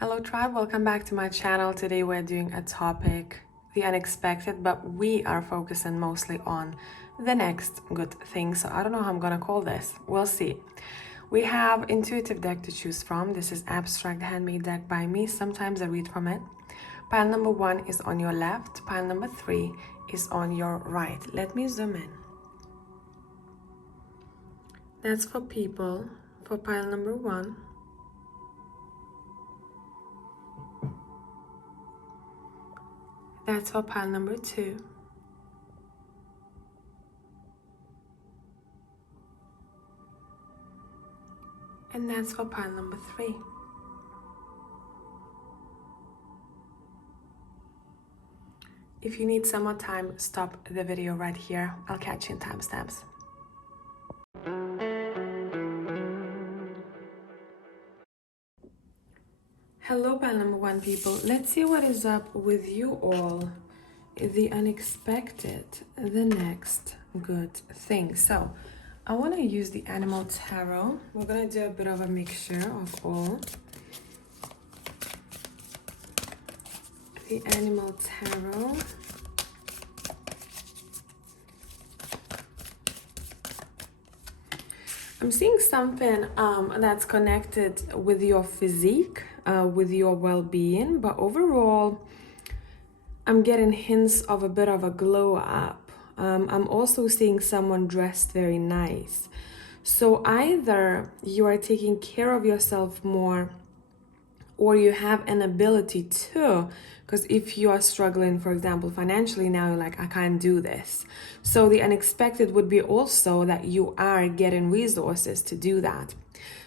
Hello tribe, welcome back to my channel. Today we're doing a topic, the unexpected, but we are focusing mostly on the next good thing. So I don't know how I'm gonna call this. We'll see. We have intuitive deck to choose from. This is abstract handmade deck by me. Sometimes I read from it. Pile number 1 is on your left. Pile number 3 is on your right. Let me zoom in. That's for people for pile number 1. That's for pile number 2. And that's for pile number 3. If you need some more time, stop the video right here. I'll catch you in timestamps. Hello, pile number 1 people. Let's see what is up with you all. The unexpected, the next good thing. So I want to use the Animal Tarot. We're going to do a bit of a mixture of all. The Animal Tarot. I'm seeing something that's connected with your physique, with your well-being, but overall, I'm getting hints of a bit of a glow up. I'm also seeing someone dressed very nice. So either you are taking care of yourself more, or you have an ability to, because if you are struggling, for example, financially now, you're like, I can't do this. So the unexpected would be also that you are getting resources to do that.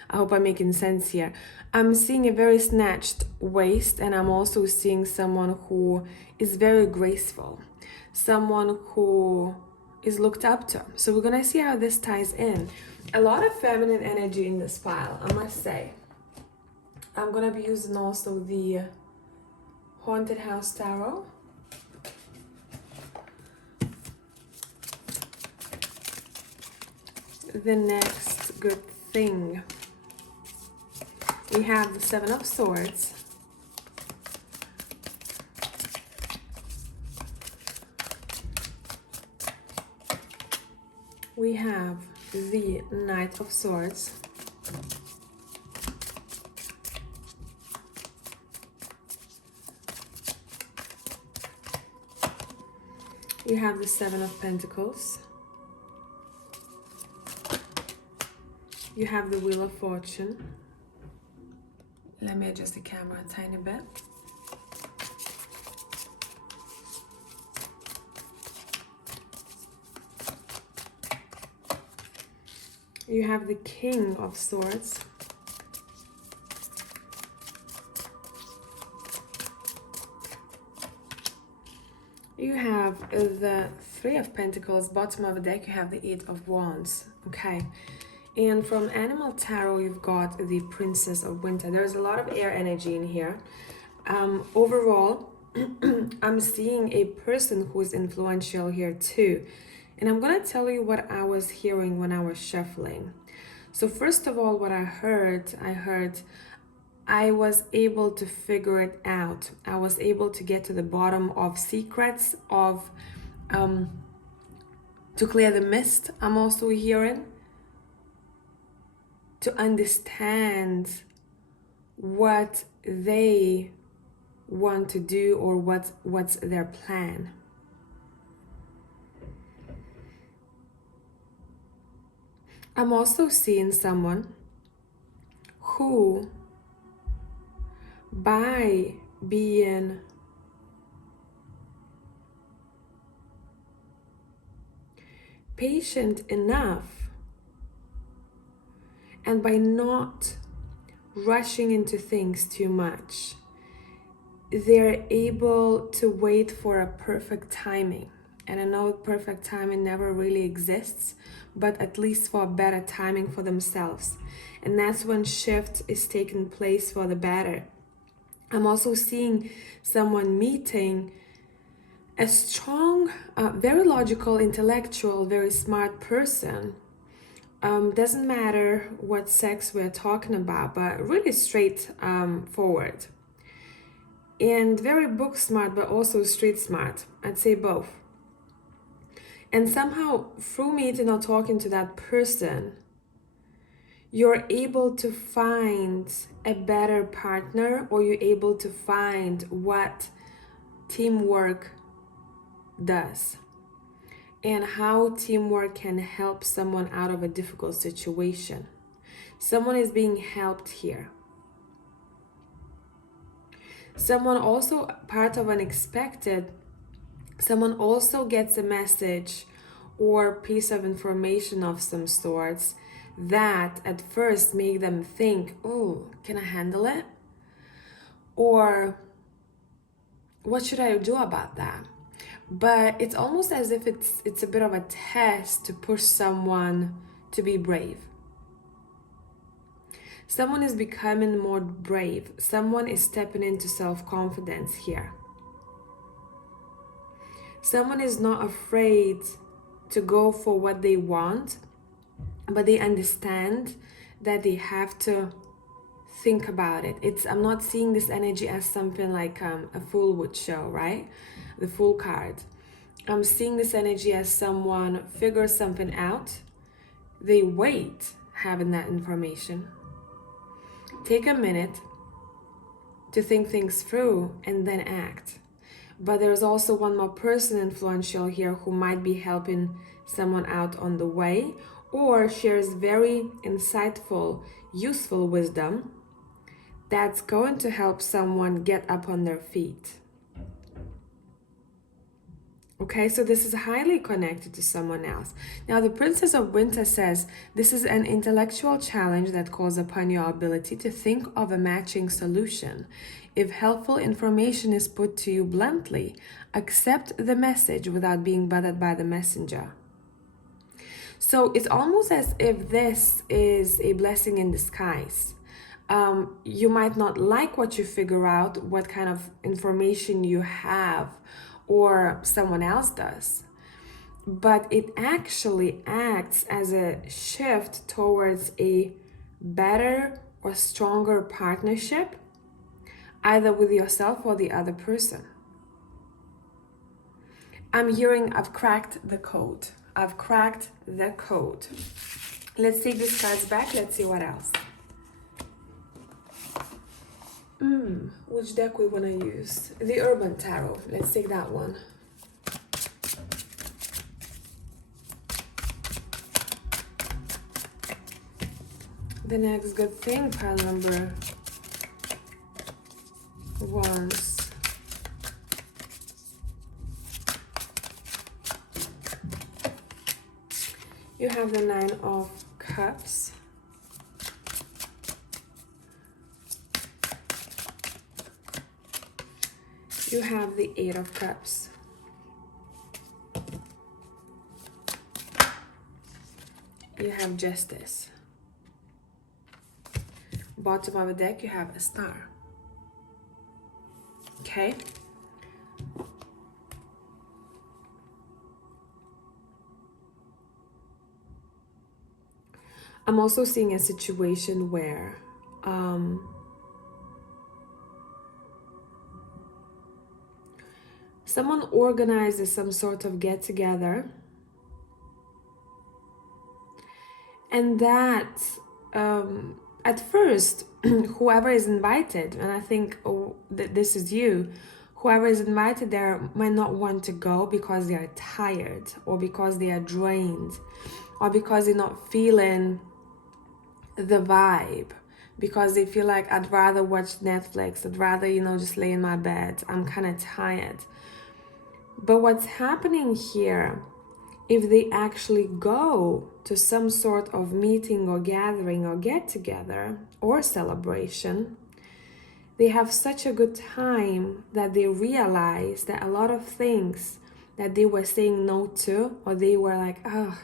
I hope I'm making sense here. I'm seeing a very snatched waist, and I'm also seeing someone who is very graceful, someone who is looked up to. So we're gonna see how this ties in. A lot of feminine energy in this pile, I must say. I'm gonna be using also the Haunted House Tarot. The next good thing. We have the Seven of Swords. We have the Knight of Swords. You have the Seven of Pentacles. You have the Wheel of Fortune. Let me adjust the camera a tiny bit. You have the King of Swords. You have the Three of Pentacles. Bottom of the deck, you have the Eight of Wands. Okay. And from Animal Tarot, you've got the Princess of Winter. There's a lot of air energy in here. Overall, I'm seeing a person who is influential here too. And I'm going to tell you what I was hearing when I was shuffling. So first of all, what I heard I was able to figure it out. I was able to get to the bottom of secrets, of to clear the mist. I'm also hearing to understand what they want to do, or what's their plan. I'm also seeing someone who, by being patient enough and by not rushing into things too much, they're able to wait for a perfect timing. And I know perfect timing never really exists, but at least for a better timing for themselves. And that's when shift is taking place for the better. I'm also seeing someone meeting a strong, very logical, intellectual, very smart person. Doesn't matter what sex we're talking about, but really straight forward. and very book smart, but also street smart. I'd say both. And somehow, through me to not talking to that person, you're able to find a better partner, or you're able to find what teamwork does and how teamwork can help someone out of a difficult situation. Someone is being helped here. Someone also part of unexpected, someone also gets a message or piece of information of some sorts that at first make them think, oh, can I handle it? Or what should I do about that? But it's almost as if it's a bit of a test to push someone to be brave. Someone is becoming more brave. Someone is stepping into self-confidence here. Someone is not afraid to go for what they want, but they understand that they have to think about it. I'm not seeing this energy as something like a fool would show, right? The Fool card. I'm seeing this energy as someone figures something out. They wait having that information. Take a minute to think things through and then act. But there's also one more person influential here who might be helping someone out on the way, or shares very insightful, useful wisdom that's going to help someone get up on their feet. Okay, so this is highly connected to someone else. Now, the Princess of Winter says, this is an intellectual challenge that calls upon your ability to think of a matching solution. If helpful information is put to you bluntly, accept the message without being bothered by the messenger. So it's almost as if this is a blessing in disguise. You might not like what you figure out, what kind of information you have, or someone else does, but it actually acts as a shift towards a better or stronger partnership, either with yourself or the other person. I'm hearing I've cracked the code. I've cracked the code. Let's take these cards back. Let's see what else. Which deck we want to use? The Urban Tarot. Let's take that one. The next good thing, pile number Wands. You have the Nine of Cups. You have the Eight of Cups. You have Justice. Bottom of the deck, you have a Star. Okay? I'm also seeing a situation where someone organizes some sort of get-together, and that at first whoever is invited, and I think that this is you, whoever is invited there might not want to go because they are tired, or because they are drained, or because they're not feeling the vibe, because they feel like, I'd rather watch Netflix, I'd rather, just lay in my bed, I'm kind of tired. But what's happening here, if they actually go to some sort of meeting or gathering or get together or celebration, they have such a good time that they realize that a lot of things that they were saying no to, or they were like, oh,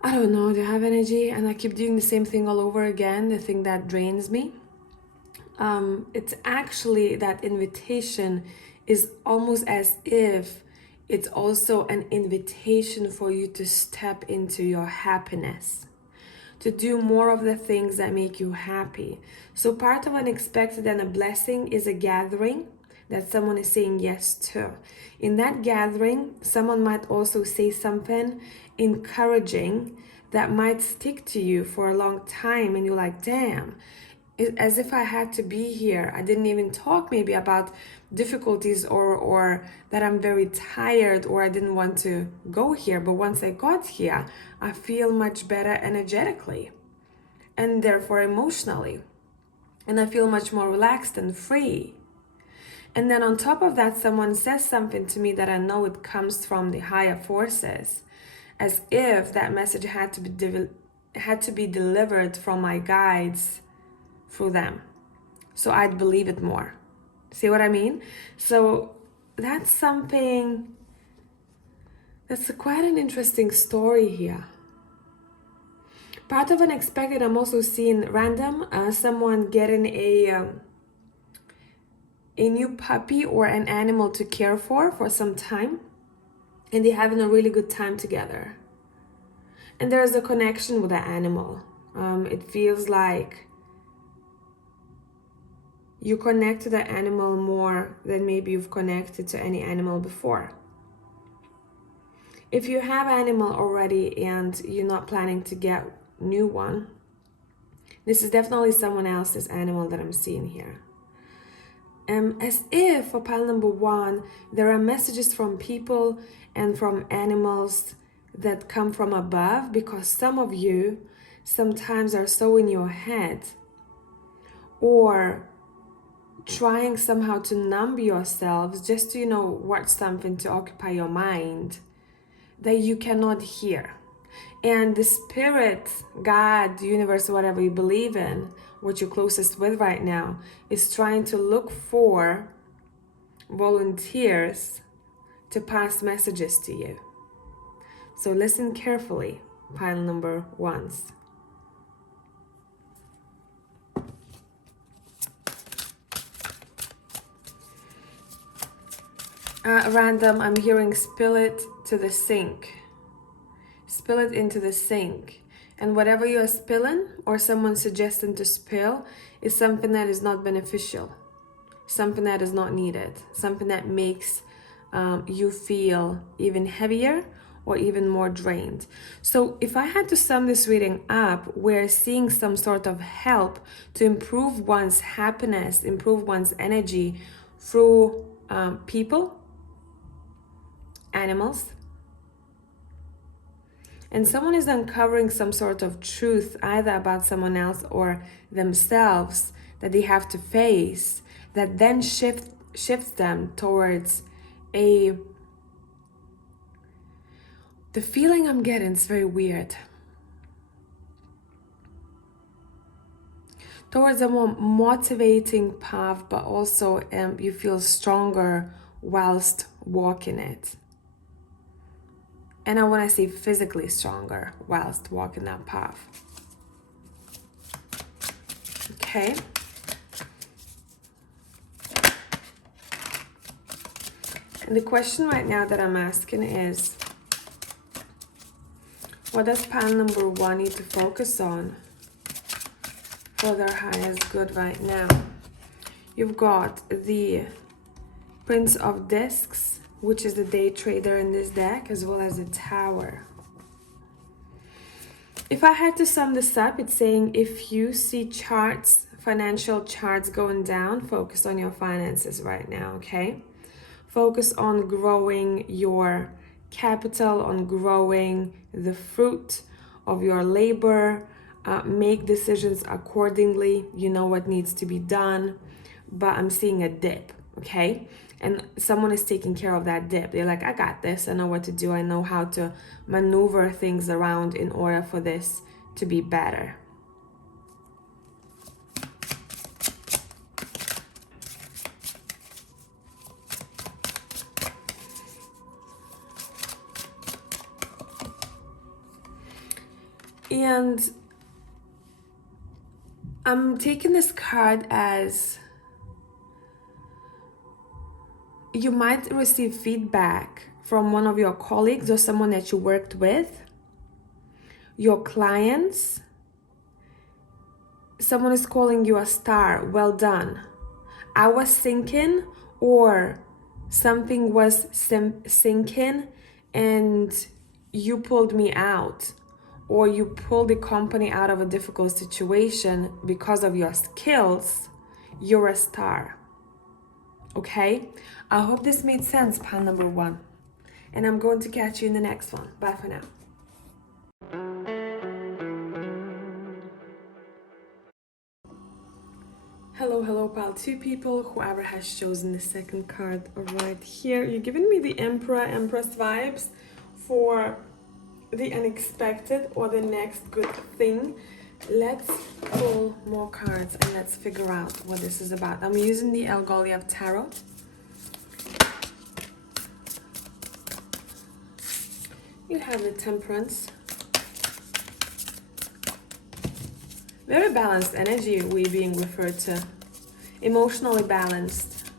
I don't know, do I have energy? And I keep doing the same thing all over again, the thing that drains me. It's actually that invitation is almost as if it's also an invitation for you to step into your happiness, to do more of the things that make you happy. So part of unexpected and a blessing is a gathering that someone is saying yes to. In that gathering, someone might also say something encouraging that might stick to you for a long time, and you're like, damn, as if I had to be here. I didn't even talk maybe about difficulties or that I'm very tired or I didn't want to go here. But once I got here, I feel much better energetically and therefore emotionally. And I feel much more relaxed and free. And then on top of that, someone says something to me that I know it comes from the higher forces, as if that message had to be delivered from my guides through them. So I'd believe it more. See what I mean? So that's something, that's quite an interesting story here. Part of unexpected, I'm also seeing random, someone getting a new puppy or an animal to care for some time, and they're having a really good time together. And there's a connection with the animal. It feels like you connect to the animal more than maybe you've connected to any animal before. If you have animal already and you're not planning to get new one, this is definitely someone else's animal that I'm seeing here. As if for pile number 1, there are messages from people and from animals that come from above, because some of you sometimes are so in your head or trying somehow to numb yourselves just to, watch something to occupy your mind that you cannot hear. And the spirit, God, the universe, whatever you believe in, what you're closest with right now, is trying to look for volunteers to pass messages to you. So listen carefully, pile number 1s. Random, I'm hearing spill it to the sink. Spill it into the sink. And whatever you are spilling or someone suggesting to spill is something that is not beneficial, something that is not needed, something that makes you feel even heavier or even more drained. So if I had to sum this reading up, we're seeing some sort of help to improve one's happiness, improve one's energy through people, animals, and someone is uncovering some sort of truth either about someone else or themselves that they have to face, that then shifts them towards the feeling I'm getting is very weird, towards a more motivating path, but also you feel stronger whilst walking it. And I want to say physically stronger whilst walking that path. Okay. And the question right now that I'm asking is, what does pile number 1 need to focus on for their highest good right now? You've got the Prince of Discs, which is the day trader in this deck, as well as the Tower. If I had to sum this up, it's saying if you see charts, financial charts going down, focus on your finances right now, okay? Focus on growing your capital, on growing the fruit of your labor. Make decisions accordingly. You know what needs to be done, but I'm seeing a dip, okay? And someone is taking care of that dip. They're like, I got this. I know what to do. I know how to maneuver things around in order for this to be better. And I'm taking this card as you might receive feedback from one of your colleagues or someone that you worked with, your clients, someone is calling you a star. Well done. I was sinking, or something was sinking and you pulled me out, or you pulled the company out of a difficult situation because of your skills. You're a star. Okay? I hope this made sense, pal number one. And I'm going to catch you in the next one. Bye for now. Hello, pal. Two people, whoever has chosen the second card right here. You're giving me the Empress vibes for the unexpected or the next good thing. Let's pull more cards and let's figure out what this is about. I'm using the Algolia Tarot. You have the Temperance. Very balanced energy we being referred to. Emotionally balanced.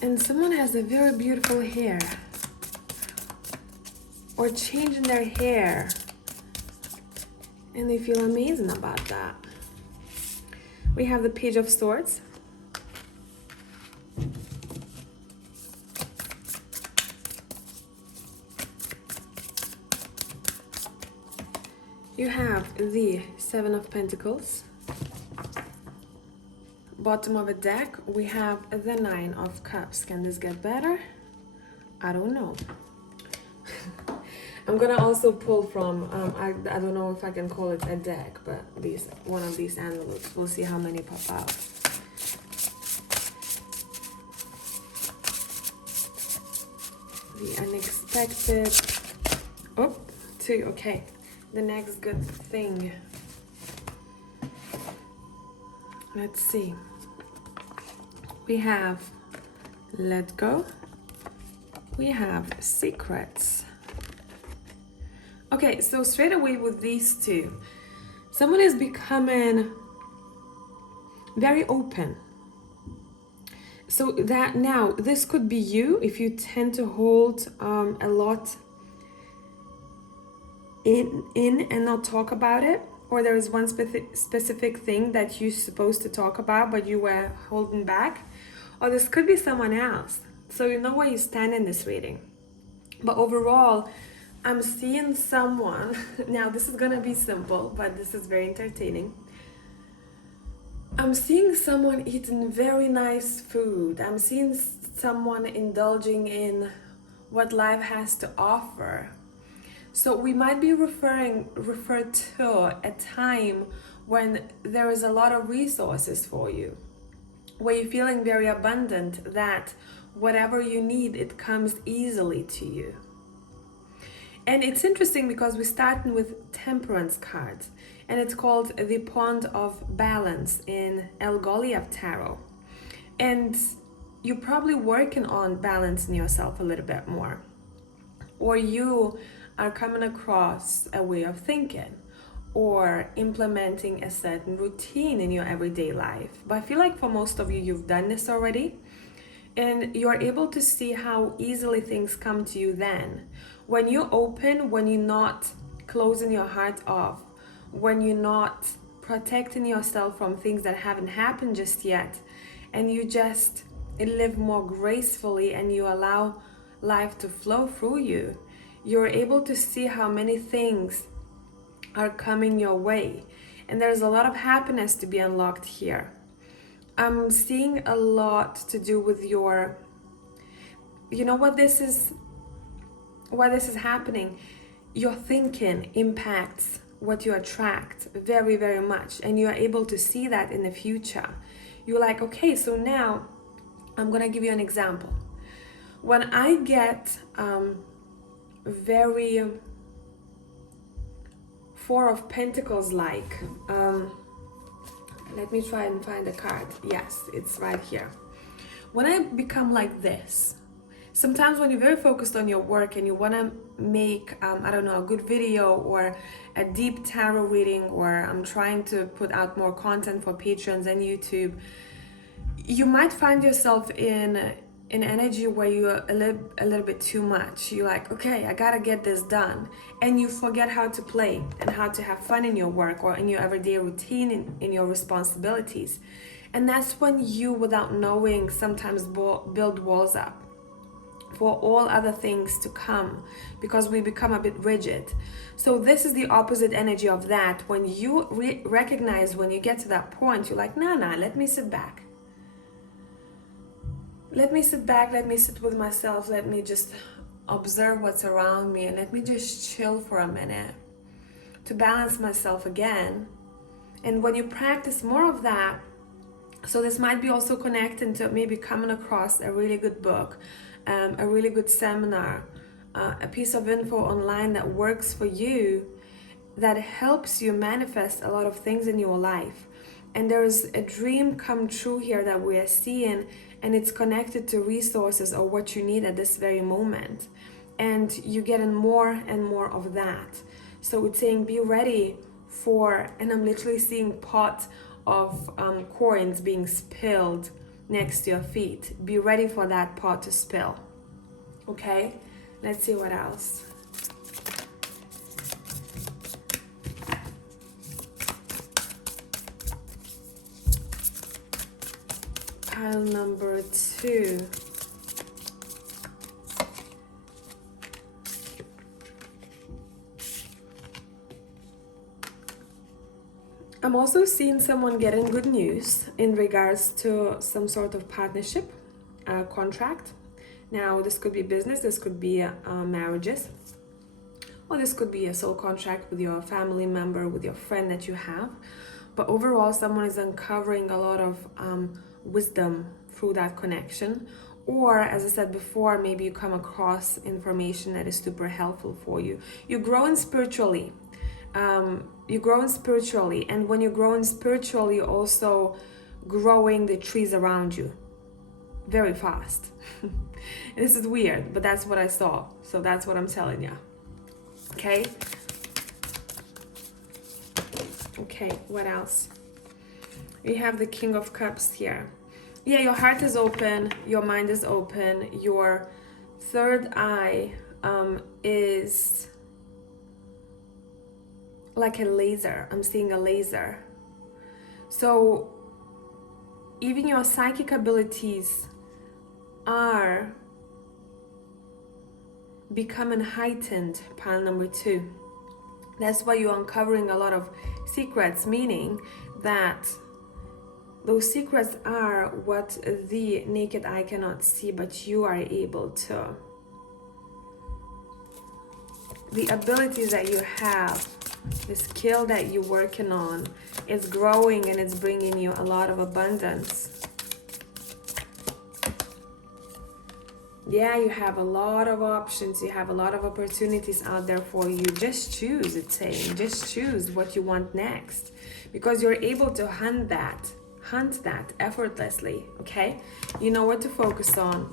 And someone has a very beautiful hair. Or changing their hair. And they feel amazing about that. We have the Page of Swords. You have the Seven of Pentacles. Bottom of a deck, we have the Nine of Cups. Can this get better? I don't know. I'm gonna also pull from, I don't know if I can call it a deck, but one of these envelopes. We'll see how many pop out. The unexpected. Oh, two, okay. The next good thing. Let's see. We have Let Go. We have Secrets. Okay, so straight away with these two, someone is becoming very open. So that now, this could be you if you tend to hold a lot in and not talk about it, or there is one specific thing that you're supposed to talk about but you were holding back, or this could be someone else. So you know where you stand in this reading. But overall, I'm seeing someone, now this is gonna be simple, but this is very entertaining. I'm seeing someone eating very nice food. I'm seeing someone indulging in what life has to offer. So we might be referred to a time when there is a lot of resources for you, where you're feeling very abundant, that whatever you need, it comes easily to you. And it's interesting because we're starting with Temperance cards, and it's called the Pond of Balance in Algolia Tarot. And you're probably working on balancing yourself a little bit more, or you are coming across a way of thinking or implementing a certain routine in your everyday life. But I feel like for most of you, you've done this already, and you're able to see how easily things come to you then. When you open, when you're not closing your heart off, when you're not protecting yourself from things that haven't happened just yet, and you just live more gracefully and you allow life to flow through you, you're able to see how many things are coming your way. And there's a lot of happiness to be unlocked here. I'm seeing a lot to do with your, you know what this is, why this is happening. Your thinking impacts what you attract very, very much. And you are able to see that in the future. You're like, okay, so now I'm gonna give you an example. When I get very Four of Pentacles like, let me try and find the card. Yes, it's right here. When I become like this, sometimes when you're very focused on your work and you want to make, I don't know, a good video or a deep tarot reading, or I'm trying to put out more content for patrons and YouTube, you might find yourself in an energy where you're a little bit too much. You're like, okay, I gotta get this done. And you forget how to play and how to have fun in your work or in your everyday routine, in your responsibilities. And that's when you, without knowing, sometimes build walls up for all other things to come, because we become a bit rigid. So this is the opposite energy of that. When you recognize, when you get to that point, you're like, nah, let me sit back. Let me sit back, let me sit with myself, let me just observe what's around me, and let me just chill for a minute to balance myself again. And when you practice more of that, so this might be also connected to maybe coming across a really good book, a really good seminar, a piece of info online that works for you, that helps you manifest a lot of things in your life. And there's a dream come true here that we are seeing, and it's connected to resources or what you need at this very moment. And you're getting more and more of that. So it's saying be ready for, and I'm literally seeing pot of coins being spilled next to your feet. Be ready for that pot to spill. Okay, let's see what else. Pile number 2. I'm also seeing someone getting good news in regards to some sort of partnership, contract. Now, this could be business, this could be marriages, or this could be a soul contract with your family member, with your friend that you have. But overall, someone is uncovering a lot of wisdom through that connection. Or, as I said before, maybe you come across information that is super helpful for you. You're growing spiritually. And when you're growing spiritually, you're also growing the trees around you very fast. This is weird, but that's what I saw. So that's what I'm telling you. Okay? Okay, what else? We have the King of Cups here. Yeah, your heart is open, your mind is open, your third eye is like a laser. I'm seeing a laser. So even your psychic abilities are becoming heightened, pile number 2. That's why you're uncovering a lot of secrets, meaning that those secrets are what the naked eye cannot see, but you are able to. The abilities that you have, the skill that you're working on, is growing and it's bringing you a lot of abundance. Yeah, you have a lot of options, you have a lot of opportunities out there for you. Just choose, it's saying. Just choose what you want next, because you're able to hunt that effortlessly, okay? You know what to focus on,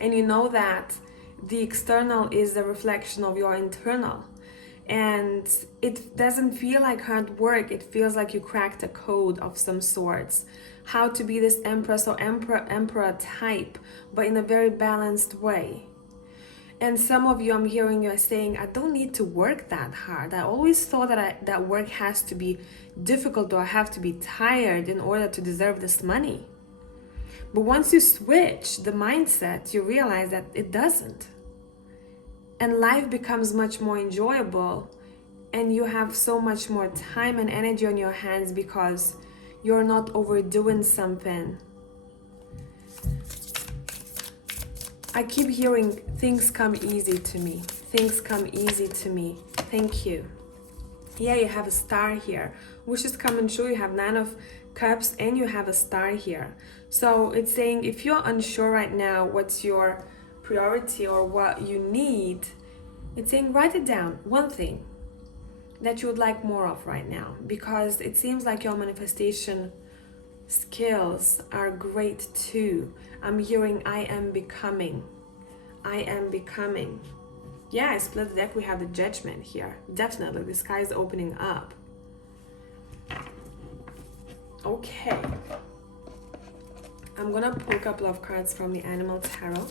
and you know that the external is the reflection of your internal. And it doesn't feel like hard work. It feels like you cracked a code of some sorts. How to be this empress or emperor type, but in a very balanced way. And some of you, I'm hearing you saying, I don't need to work that hard. I always thought that work has to be difficult, or I have to be tired in order to deserve this money. But once you switch the mindset, you realize that it doesn't. And life becomes much more enjoyable, and you have so much more time and energy on your hands because you're not overdoing something. I keep hearing things come easy to me. Things come easy to me. Thank you. Yeah, you have a star here, which is coming true. You have 9 of Cups and you have a star here. So it's saying if you're unsure right now what's your priority or what you need, it's saying write it down. One thing that you would like more of right now, because it seems like your manifestation skills are great too. I'm hearing I am becoming. I am becoming. Yeah, I split the deck. We have the Judgment here. Definitely, the sky is opening up. Okay. I'm gonna pull a couple of cards from the Animal Tarot.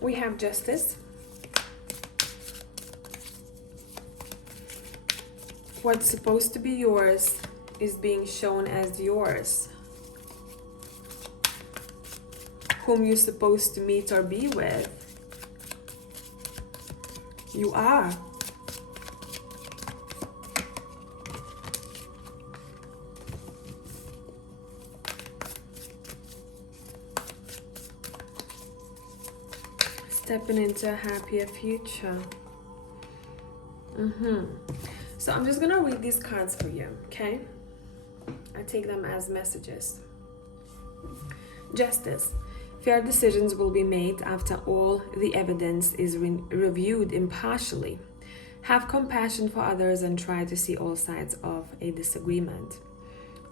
We have Justice. What's supposed to be yours is being shown as yours. Whom you're supposed to meet or be with, you are. Stepping into a happier future. So I'm just gonna read these cards for you, okay? I take them as messages. Justice. Fair decisions will be made after all the evidence is reviewed impartially. Have compassion for others and try to see all sides of a disagreement.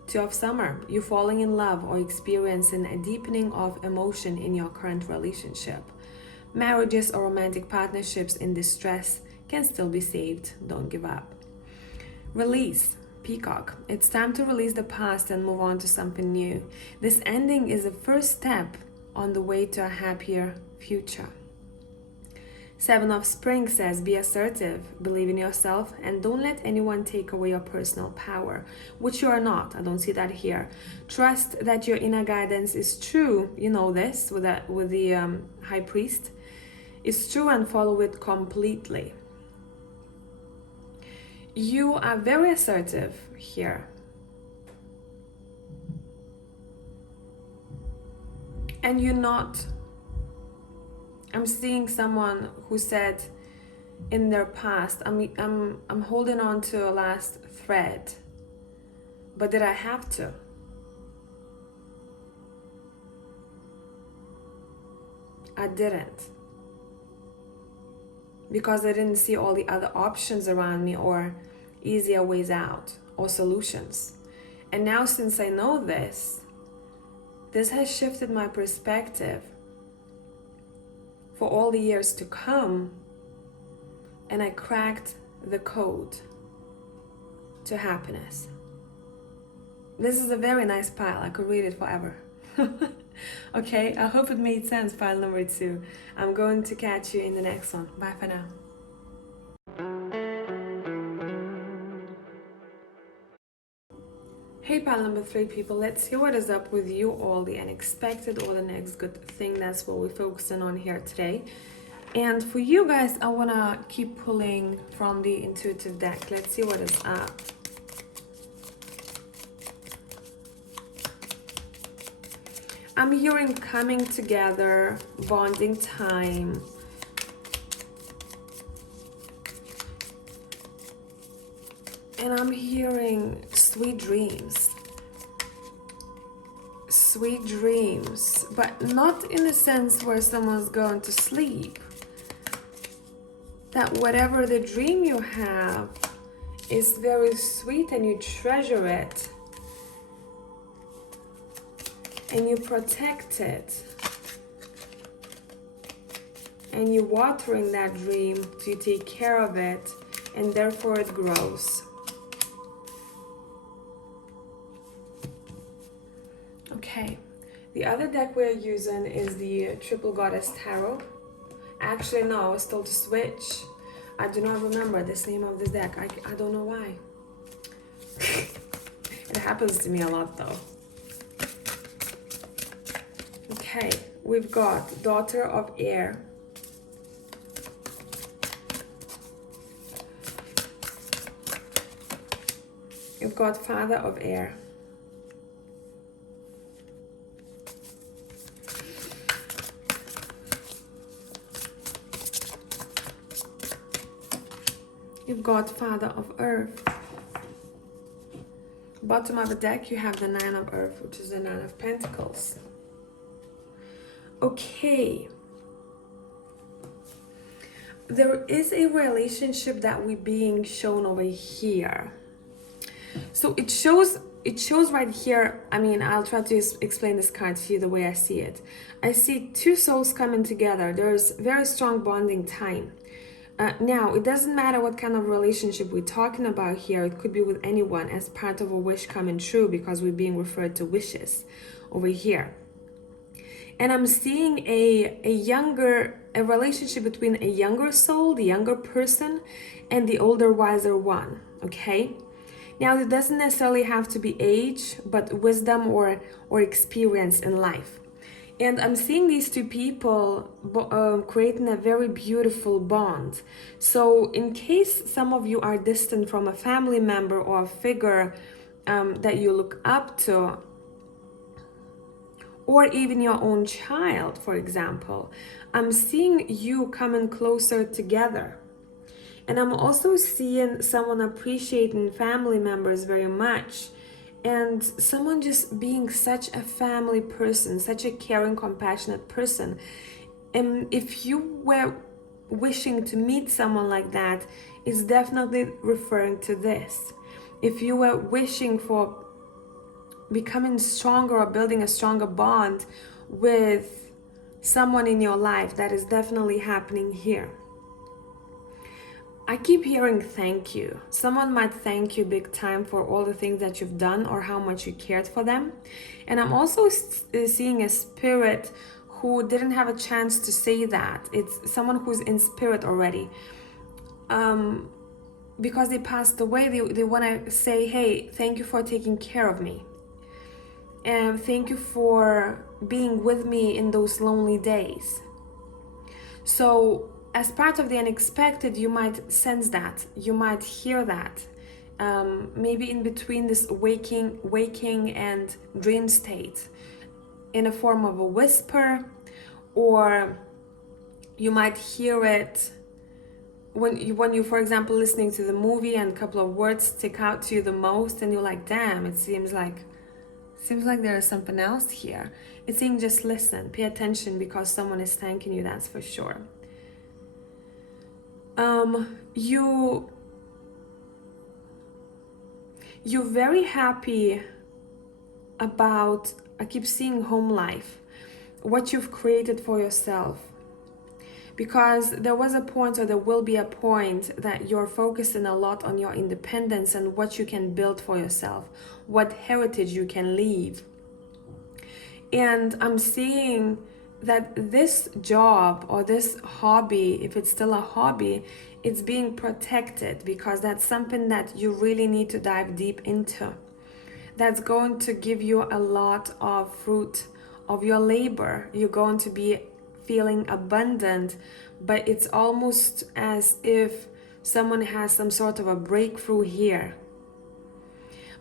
Two of Summer. You falling in love or experiencing a deepening of emotion in your current relationship. Marriages or romantic partnerships in distress can still be saved. Don't give up. Release. Peacock. It's time to release the past and move on to something new. This ending is the first step on the way to a happier future. Seven of Spring says, be assertive, believe in yourself, and don't let anyone take away your personal power, which you are not. I don't see that here. Trust that your inner guidance is true. You know this with the High Priest. It's true, and follow it completely. You are very assertive here. And you're not. I'm seeing someone who said in their past, I'm holding on to a last thread. But did I have to? I didn't. Because I didn't see all the other options around me or easier ways out or solutions. And now since I know this has shifted my perspective for all the years to come, and I cracked the code to happiness. This is a very nice pile. I could read it forever. Okay, I hope it made sense, pile number 2. I'm going to catch you in the next one. Bye for now. Hey pile number 3 people, let's see what is up with you all, the unexpected or the next good thing. That's what we're focusing on here today. And for you guys, I want to keep pulling from the intuitive deck. Let's see what is up. I'm hearing coming together, bonding time. And I'm hearing sweet dreams. Sweet dreams, but not in a sense where someone's going to sleep. That whatever the dream you have is very sweet and you treasure it. And you protect it. And you're watering that dream to take care of it, and therefore it grows. Okay, the other deck we're using is the Triple Goddess Tarot. Actually, no, I was told to switch. I do not remember this name of this deck. I don't know why. It happens to me a lot though. Okay, we've got Daughter of Air. We've got Father of Air. You've got Father of Earth. Bottom of the deck, you have the Nine of Earth, which is the Nine of Pentacles. Okay. There is a relationship that we're being shown over here. So it shows it shows right here. I mean, I'll try to explain this card to you the way I see it. I see two souls coming together. There's very strong bonding time. Now, it doesn't matter what kind of relationship we're talking about here. It could be with anyone as part of a wish coming true, because we're being referred to wishes over here. And I'm seeing a relationship between a younger soul, the younger person, and the older, wiser one, okay? Now, it doesn't necessarily have to be age, but wisdom or experience in life. And I'm seeing these two people creating a very beautiful bond. So in case some of you are distant from a family member or a figure that you look up to, or even your own child, for example, I'm seeing you coming closer together. And I'm also seeing someone appreciating family members very much, and someone just being such a family person, such a caring, compassionate person. And if you were wishing to meet someone like that, it's definitely referring to this. If you were wishing for becoming stronger or building a stronger bond with someone in your life, that is definitely happening here. I keep hearing thank you. Someone might thank you big time for all the things that you've done or how much you cared for them. And I'm also seeing a spirit who didn't have a chance to say that. It's someone who's in spirit already. Because they passed away, they want to say, hey, thank you for taking care of me. And thank you for being with me in those lonely days. So as part of the unexpected, you might sense that, you might hear that, maybe in between this waking and dream state, in a form of a whisper, or you might hear it when you, for example, listening to the movie and a couple of words stick out to you the most, and you're like, damn, it seems like there is something else here. It's saying just listen, pay attention, because someone is thanking you, that's for sure. You're very happy about, I keep seeing home life, what you've created for yourself. Because there was a point, or there will be a point, that you're focusing a lot on your independence and what you can build for yourself, what heritage you can leave. And I'm seeing that this job or this hobby, if it's still a hobby, it's being protected, because that's something that you really need to dive deep into. That's going to give you a lot of fruit of your labor. You're going to be feeling abundant, but it's almost as if someone has some sort of a breakthrough here.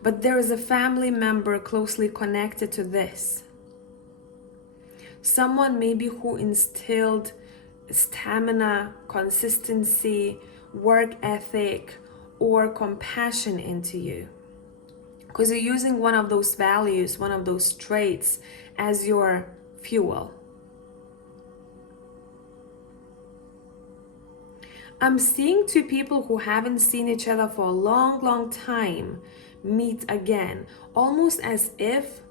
But there is a family member closely connected to this. Someone maybe who instilled stamina, consistency, work ethic, or compassion into you. Because you're using one of those values, one of those traits as your fuel. I'm seeing two people who haven't seen each other for a long time meet again, almost as if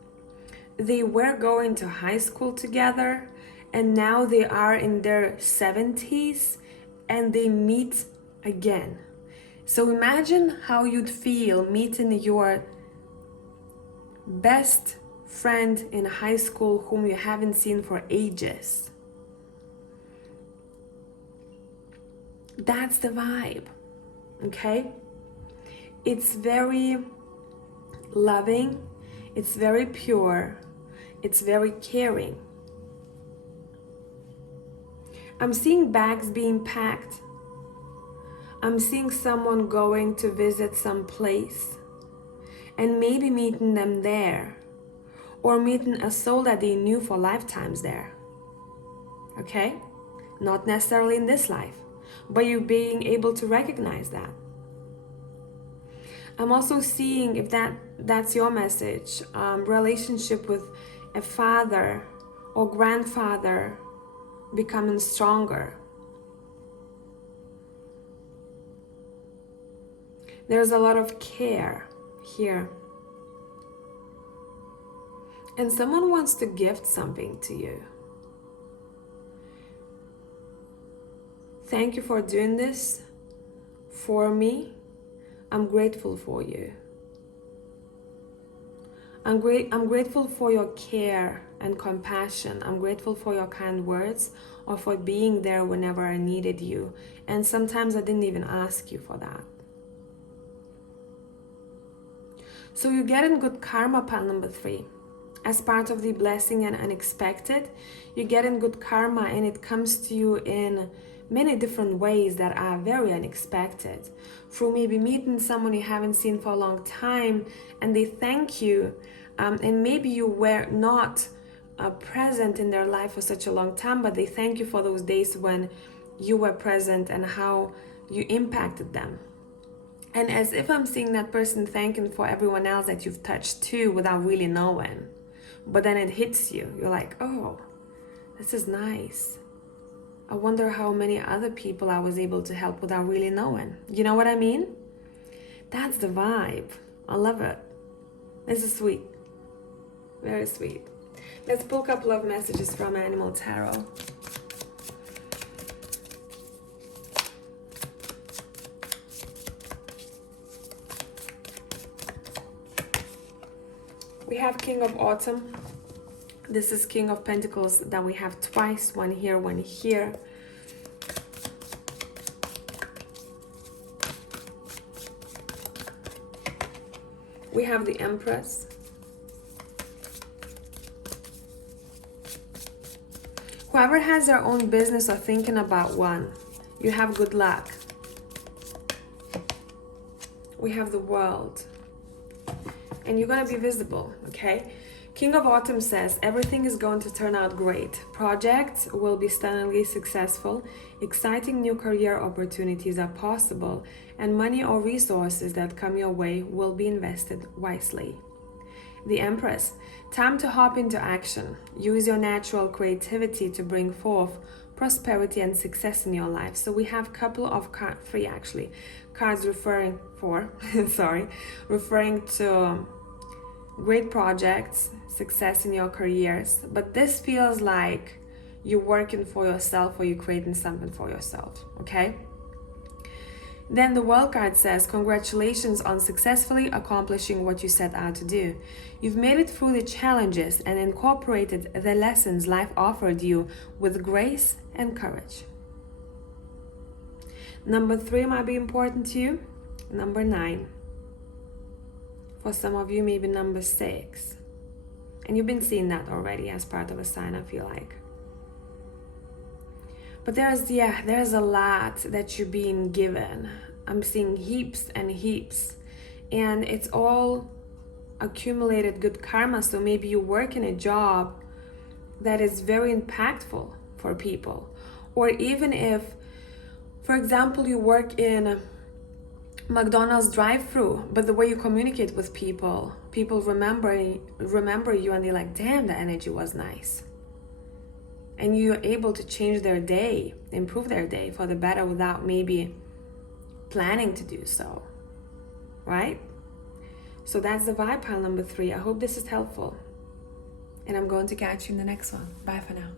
they were going to high school together and now they are in their 70s and they meet again. So imagine how you'd feel meeting your best friend in high school whom you haven't seen for ages. That's the vibe, okay? It's very loving, it's very pure, it's very caring. I'm seeing bags being packed. I'm seeing someone going to visit some place and maybe meeting them there, or meeting a soul that they knew for lifetimes there. Okay? Not necessarily in this life, but you being able to recognize that. I'm also seeing, if that's your message, relationship with a father or grandfather becoming stronger. There's a lot of care here. and someone wants to gift something to you. Thank you for doing this for me. I'm grateful for you. I'm grateful for your care and compassion. I'm grateful for your kind words or for being there whenever I needed you. And sometimes I didn't even ask you for that. So you get in good karma, pile number 3. As part of the blessing and unexpected, you get in good karma, and it comes to you in many different ways that are very unexpected. Through maybe meeting someone you haven't seen for a long time and they thank you, and maybe you were not present in their life for such a long time, but they thank you for those days when you were present and how you impacted them. And as if I'm seeing that person thanking for everyone else that you've touched too without really knowing. But then it hits you. You're like, oh, this is nice. I wonder how many other people I was able to help without really knowing. You know what I mean? That's the vibe. I love it. This is sweet. Very sweet. Let's pull a couple of messages from Animal Tarot. We have King of Autumn. This is King of Pentacles that we have twice, one here, one here. We have the Empress. Whoever has their own business or thinking about one, you have good luck. We have the World. And you're going to be visible, okay? King of Autumn says everything is going to turn out great. Projects will be stunningly successful. Exciting new career opportunities are possible, and money or resources that come your way will be invested wisely. The Empress, time to hop into action. Use your natural creativity to bring forth prosperity and success in your life. So we have a couple of three actually cards referring to great projects, success in your careers, but this feels like you're working for yourself or you're creating something for yourself, okay? Then the World card says, congratulations on successfully accomplishing what you set out to do. You've made it through the challenges and incorporated the lessons life offered you with grace and courage. Number 3 might be important to you. Number 9. For some of you, maybe number 6. And you've been seeing that already as part of a sign, I feel like. But there's a lot that you're being given. I'm seeing heaps and heaps. And it's all accumulated good karma. So maybe you work in a job that is very impactful for people. Or even if, for example, you work in McDonald's drive-thru, but the way you communicate with people remember you and they're like, damn, the energy was nice. And you're able to change their day, improve their day for the better without maybe planning to do so, right? So that's the vibe, pile number 3. I hope this is helpful. And I'm going to catch you in the next one. Bye for now.